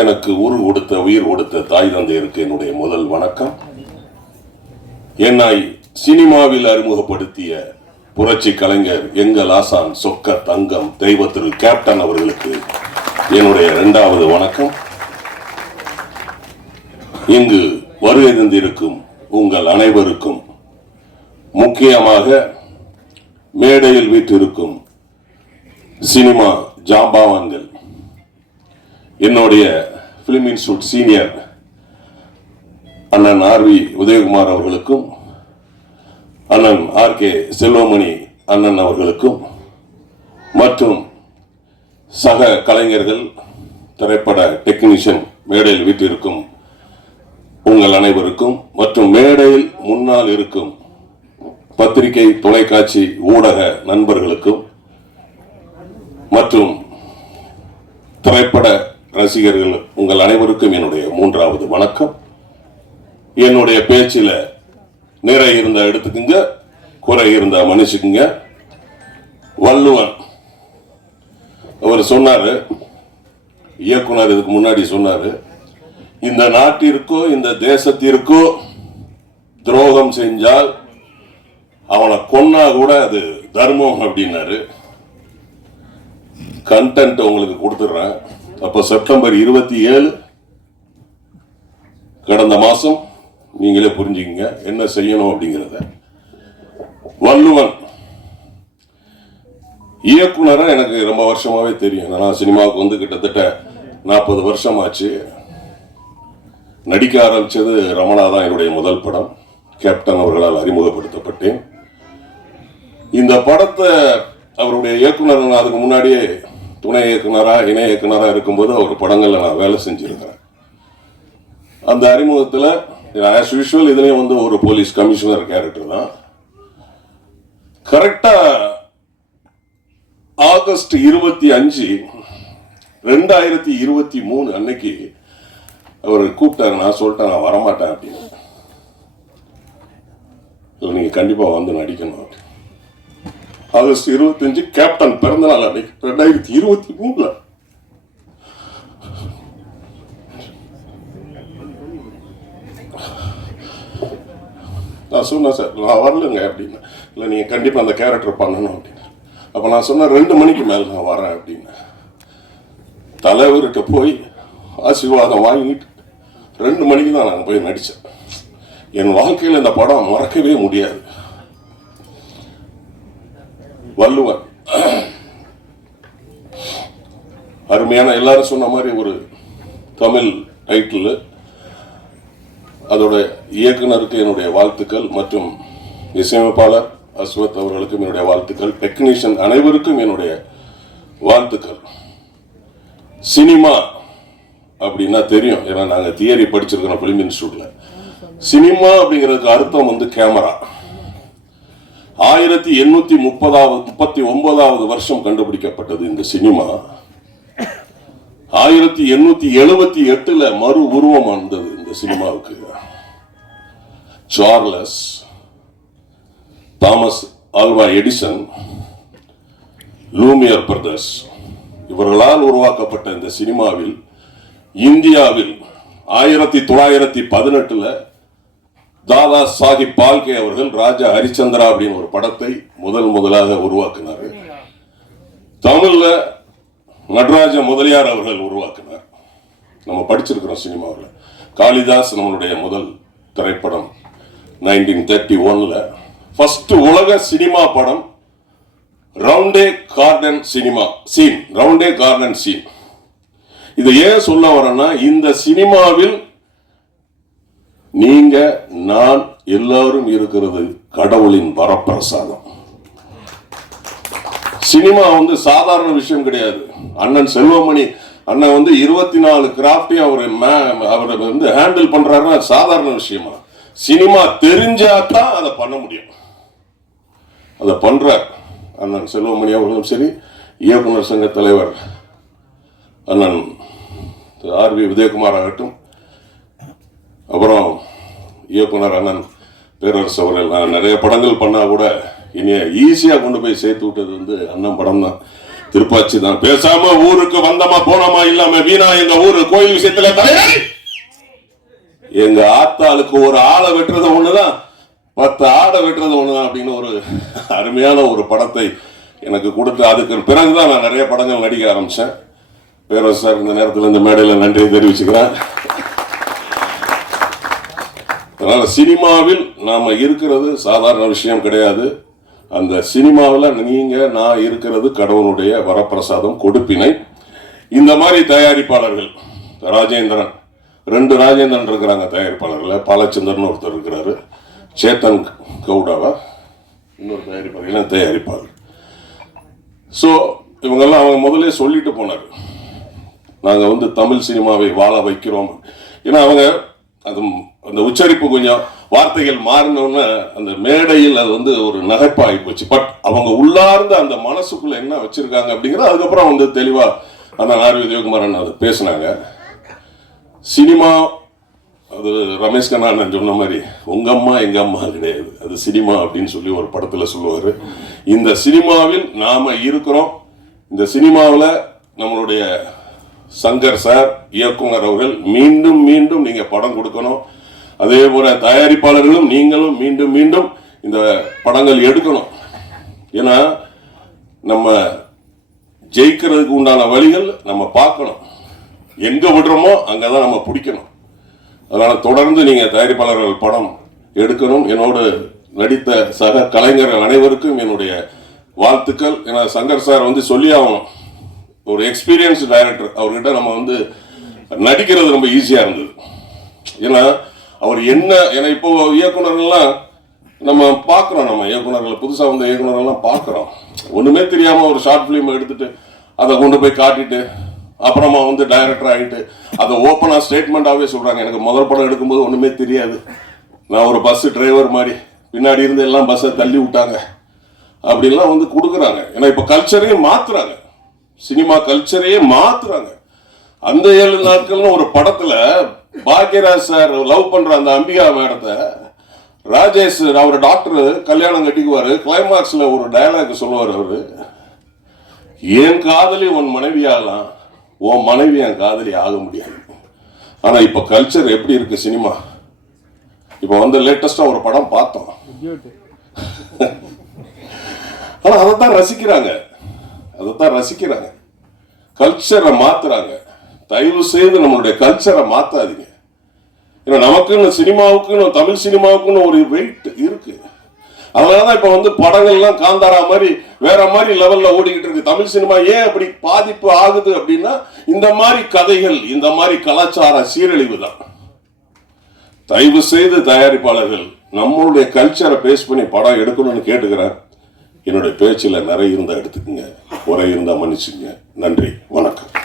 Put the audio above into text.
எனக்கு உரு கொடுத்த உயிர் கொடுத்த தாய் தந்தையருக்கு என்னுடைய முதல் வணக்கம் என்னை சினிமாவில் அறிமுகப்படுத்திய புரட்சி கலைஞர் எங்கள் ஆசான் சொக்க தங்கம் தெய்வத்திரு கேப்டன் அவர்களுக்கு என்னுடைய இரண்டாவது வணக்கம் இங்கு வருகை தந்திருக்கும் உங்கள் அனைவருக்கும் முக்கியமாக மேடையில் வீட்டிருக்கும் சினிமா ஜாம்பாவான்கள் என்னுடைய பிலிம் இன்ஸ்டியூட் சீனியர் அண்ணன் ஆர்வி உதயகுமார் அவர்களுக்கும் அண்ணன் ஆர் கே செல்வமணி அண்ணன் அவர்களுக்கும் மற்றும் சக கலைஞர்கள் திரைப்பட டெக்னீஷியன் மேடையில் வீட்டிற்கும் உங்கள் அனைவருக்கும் மற்றும் மேடையில் முன்னால் இருக்கும் பத்திரிகை தொலைக்காட்சி ஊடக நண்பர்களுக்கும் மற்றும் திரைப்பட ரசிகர்கள் உங்கள் அனைவருக்கும் என்னுடைய மூன்றாவது வணக்கம் என்னுடைய பேச்சில் நிறை இருந்த எடுத்துக்குங்க குறை இருந்த மனுஷுக்குங்க வள்ளுவன் அவர் சொன்னார் இயக்குனர் இதுக்கு முன்னாடி சொன்னார் இந்த நாட்டிற்கோ இந்த தேசத்திற்கோ துரோகம் செஞ்சால் அவனை கொன்னா கூட அது தர்மம் அப்படின்னாரு கண்டென்ட் உங்களுக்கு கொடுத்துட்றேன் அப்போ செப்டம்பர் இருபத்தி ஏழு கடந்த மாதம் நீங்களே புரிஞ்சுக்கங்க என்ன செய்யணும் அப்படிங்கிறத வள்ளுவன் இயக்குனராக எனக்கு ரொம்ப வருஷமாகவே தெரியும் நான் சினிமாவுக்கு வந்து கிட்டத்தட்ட நாற்பது வருஷம் ஆச்சு நடிக்க ஆரம்பித்தது ரமணா தான் என்னுடைய முதல் படம் கேப்டன் அவர்களால் அறிமுகப்படுத்தப்பட்டேன் இந்த படத்தை அவருடைய இயக்குனர் நான் அதுக்கு முன்னாடியே துணை இயக்குனராக இணை இயக்குனராக இருக்கும்போது அவர் படங்களில் நான் வேலை செஞ்சுருக்கிறேன் அந்த அறிமுகத்தில் ஆஸ் யூஷுவல் இதுலேயும் வந்து ஒரு போலீஸ் கமிஷனர் கேரக்டர் தான் கரெக்டாக ஆகஸ்ட் இருபத்தி அஞ்சு ரெண்டாயிரத்தி இருபத்தி மூணு அன்னைக்கு அவர் கூப்பிட்டாரு நான் சொல்லிட்டேன் நான் வரமாட்டேன் அப்படின்னு இல்லை நீங்கள் கண்டிப்பாக வந்து நடிக்கணும் அப்படின்னு ஆகஸ்ட் இருபத்தஞ்சு கேப்டன் பிறந்தநாள் அன்னைக்கு ரெண்டாயிரத்தி இருபத்தி மூணுல நான் சொன்னேன் சார் நான் வரலங்க அப்படின்னா இல்லை நீங்கள் கண்டிப்பாக அந்த கேரக்டர் பண்ணணும் அப்படின்னு அப்போ நான் சொன்னேன் ரெண்டு மணிக்கு மேலே நான் வரேன் அப்படின்னு தலைவர்கிட்ட போய் ஆசீர்வாதம் வாங்கிட்டு ரெண்டு மணிக்கு தான் நான் போய் நடித்தேன் என் வாழ்க்கையில் இந்த படம் மறக்கவே முடியாது வள்ளுவர் அருமையான எல்லாரும் சொன்ன மாதிரி ஒரு தமிழ் டைட்டில் அதோட இயக்குனருக்கு என்னுடைய வாழ்த்துக்கள் மற்றும் இசையமைப்பாளர் அஸ்வத் அவர்களுக்கும் என்னுடைய வாழ்த்துக்கள் டெக்னீஷியன் அனைவருக்கும் என்னுடைய வாழ்த்துக்கள் சினிமா அப்படின்னா தெரியும் ஏன்னா நாங்கள் தியரி படிச்சிருக்கிறோம் ஃபிலிம் இன்ஸ்டியூட்டில் சினிமா அப்படிங்கிறதுக்கு அர்த்தம் வந்து கேமரா ஆயிரத்தி எண்ணூத்தி முப்பதாவது முப்பத்தி ஒன்பதாவது வருஷம் கண்டுபிடிக்கப்பட்டது இந்த சினிமா ஆயிரத்தி எண்ணூத்தி எழுபத்தி எட்டுல மறு உருவம் வந்தது இந்த சினிமாவுக்கு Charles Thomas Alva Edison Lumiere brothers இவர்களால் உருவாக்கப்பட்ட இந்த சினிமாவில் இந்தியாவில் ஆயிரத்தி தொள்ளாயிரத்தி பதினெட்டுல தாதா சாஹிப் பால்கே அவர்கள் ராஜா ஹரிச்சந்திரா அப்படின்னு ஒரு படத்தை முதல் முதலாக உருவாக்கினார் தமிழ்ல நடராஜ முதலியார் அவர்கள் உருவாக்கினார் நம்ம படிச்சிருக்கிறோம் சினிமாவில் காளிதாஸ் நம்மளுடைய முதல் திரைப்படம் நைன்டீன் தேர்ட்டி ஒன்ல ஃபர்ஸ்ட் உலக சினிமா படம் Roundhay garden cinema scene Roundhay garden scene இதை ஏன் சொல்ல வரேன்னா இந்த சினிமாவில் நீங்க நான் எல்லாரும் இருக்கிறது கடவுளின் வரப்பிரசாதம் சினிமா வந்து சாதாரண விஷயம் கிடையாது அண்ணன் செல்வமணி அண்ணன் வந்து இருபத்தி நாலு கிராஃப்டையும் அவர் அவர் வந்து ஹேண்டில் பண்றாருன்னா சாதாரண விஷயமா சினிமா தெரிஞ்சாதான் அதை பண்ண முடியும் அதை பண்ற அண்ணன் செல்வமணி அவர்களும் சரி இயக்குனர் சங்க தலைவர் அண்ணன் ஆர் வி விஜயகுமார் ஆகட்டும் அப்புறம் இயக்குனர் அண்ணன் பேரரசு அவர்கள் நான் நிறைய படங்கள் பண்ணால் கூட என்னைய ஈஸியாக கொண்டு போய் சேர்த்து விட்டது வந்து அண்ணன் படம் தான் திருப்பாச்சி தான் பேசாம ஊருக்கு வந்தமா போனோமா இல்லாம வீணா எங்க ஊரு கோயில் விஷயத்துல தலையாரி எங்க ஆத்தாளுக்கு ஒரு ஆளை வெட்டுறது ஒண்ணுதான் பத்து ஆடை வெட்டுறது ஒண்ணுதான் அப்படின்னு ஒரு அருமையான ஒரு படத்தை எனக்கு கொடுத்து அதுக்கு பிறகுதான் நான் நிறைய படங்கள் நடிக்க ஆரம்பிச்சேன் பேரரசு சார் இந்த நேரத்தில் இந்த மேடையில் நன்றி தெரிவிச்சுக்கிறேன் அதனால் சினிமாவில் நாம் இருக்கிறது சாதாரண விஷயம் கிடையாது அந்த சினிமாவில் நீங்கள் நான் இருக்கிறது கடவுளுடைய வரப்பிரசாதம் கொடுப்பினை இந்த மாதிரி தயாரிப்பாளர்கள் ராஜேந்திரன் ரெண்டு ராஜேந்திரன் இருக்கிறாங்க தயாரிப்பாளர்கள் பாலச்சந்திரன் ஒருத்தர் இருக்கிறாரு சேத்தன் கவுடாவா இன்னொரு தயாரிப்பாளர் தயாரிப்பாளர் ஸோ இவங்கெல்லாம் அவங்க முதலே சொல்லிட்டு போனார் நாங்கள் வந்து தமிழ் சினிமாவை வாழ வைக்கிறோம் ஏன்னா அவங்க அது அந்த உச்சரிப்பு கொஞ்சம் வார்த்தைகள் மாறினோன்னு அந்த மேடையில் அது வந்து ஒரு நகைப்பாகி போச்சு பட் அவங்க உள்ளார்ந்த அந்த மனசுக்குள்ள என்ன வச்சிருக்காங்க அப்படிங்கிறது அதுக்கப்புறம் வந்து தெளிவாக ஆனால் ஆர் விஜயகுமாரன் அதை பேசினாங்க சினிமா அது ரமேஷ் நான் சொன்ன மாதிரி உங்க அம்மா எங்க அம்மா கிடையாது அது சினிமா அப்படின்னு சொல்லி ஒரு படத்துல சொல்லுவாரு இந்த சினிமாவில் நாம இருக்கிறோம் இந்த சினிமாவில் நம்மளுடைய சங்கர் சார் இயக்குனர் அவர்கள் மீண்டும் மீண்டும் நீங்க படம் கொடுக்கணும் அதே போல தயாரிப்பாளர்களும் நீங்களும் மீண்டும் மீண்டும் இந்த படங்கள் எடுக்கணும் ஏன்னா நம்ம ஜெயிக்கிறதுக்கு உண்டான வழிகள் நம்ம பார்க்கணும் எங்கே விடுறோமோ அங்கே தான் நம்ம பிடிக்கணும் அதனால் தொடர்ந்து நீங்கள் தயாரிப்பாளர்கள் படம் எடுக்கணும் என்னோடு நடித்த சக கலைஞர்கள் அனைவருக்கும் என்னுடைய வாழ்த்துக்கள் ஏன்னா சங்கர் சார் வந்து சொல்லி ஆகணும் ஒரு எக்ஸ்பீரியன்ஸ் டைரக்டர் அவர்கிட்ட நம்ம வந்து நடிக்கிறது ரொம்ப ஈஸியாக இருந்தது ஏன்னா அவர் என்ன ஏன்னா இப்போ இயக்குனர்லாம் நம்ம பார்க்குறோம் நம்ம இயக்குனர்களை புதுசாக வந்த இயக்குனர்கள்லாம் பார்க்குறோம் ஒன்றுமே தெரியாமல் ஒரு ஷார்ட் ஃபிலிம் எடுத்துட்டு அதை கொண்டு போய் காட்டிட்டு அப்புறமா வந்து டைரக்டர் ஆகிட்டு அதை ஓப்பனாக ஸ்டேட்மெண்ட்டாகவே சொல்கிறாங்க எனக்கு முதல் படம் எடுக்கும்போது ஒன்றுமே தெரியாது நான் ஒரு பஸ்ஸு டிரைவர் மாதிரி பின்னாடி இருந்து எல்லாம் பஸ்ஸை தள்ளி விட்டாங்க அப்படின்லாம் வந்து கொடுக்குறாங்க ஏன்னா இப்போ கல்ச்சரையே மாற்றுறாங்க சினிமா கல்ச்சரையே மாற்றுறாங்க அந்த ஏழு நாட்கள்னு ஒரு படத்தில் பாக்யராஜ் சார் லவ் பண்ற அந்த அம்பிகா மேடத்தை ராஜேஷ் அவர் டாக்டர் கல்யாணம் கட்டிக்குவார் கிளைமாக்ஸ்ல ஒரு டயலாக் சொல்லுவார் அவர் என் காதலி உன் மனைவி ஆகலாம் உன் மனைவி என் காதலி ஆக முடியாது ஆனா இப்போ கல்ச்சர் எப்படி இருக்கு சினிமா இப்போ வந்து லேட்டஸ்டா ஒரு படம் பார்த்தோம் ஆனா அதை தான் ரசிக்கிறாங்க அதை தான் ரசிக்கிறாங்க கல்ச்சரை மாத்துறாங்க தயவு செய்து நம்மளுடைய கல்ச்சரை மாத்தாதீங்க ஏன்னா நமக்குன்னு சினிமாவுக்குன்னு தமிழ் சினிமாவுக்குன்னு ஒரு வெயிட் இருக்கு அதனாலதான் இப்ப வந்து படங்கள்லாம் காந்தாரா மாதிரி வேற மாதிரி லெவல்ல ஓடிக்கிட்டு இருக்கு தமிழ் சினிமா ஏன் அப்படி பாதிப்பு ஆகுது அப்படின்னா இந்த மாதிரி கதைகள் இந்த மாதிரி கலாச்சார சீரழிவு தான் தயவு செய்து தயாரிப்பாளர்கள் நம்மளுடைய கல்ச்சரை பேஸ் பண்ணி படம் எடுக்கணும்னு கேட்டுக்கிறேன் என்னுடைய பேச்சில் நிறைய இருந்தால் எடுத்துக்கோங்க குறை இருந்தால் மன்னிச்சுங்க நன்றி வணக்கம்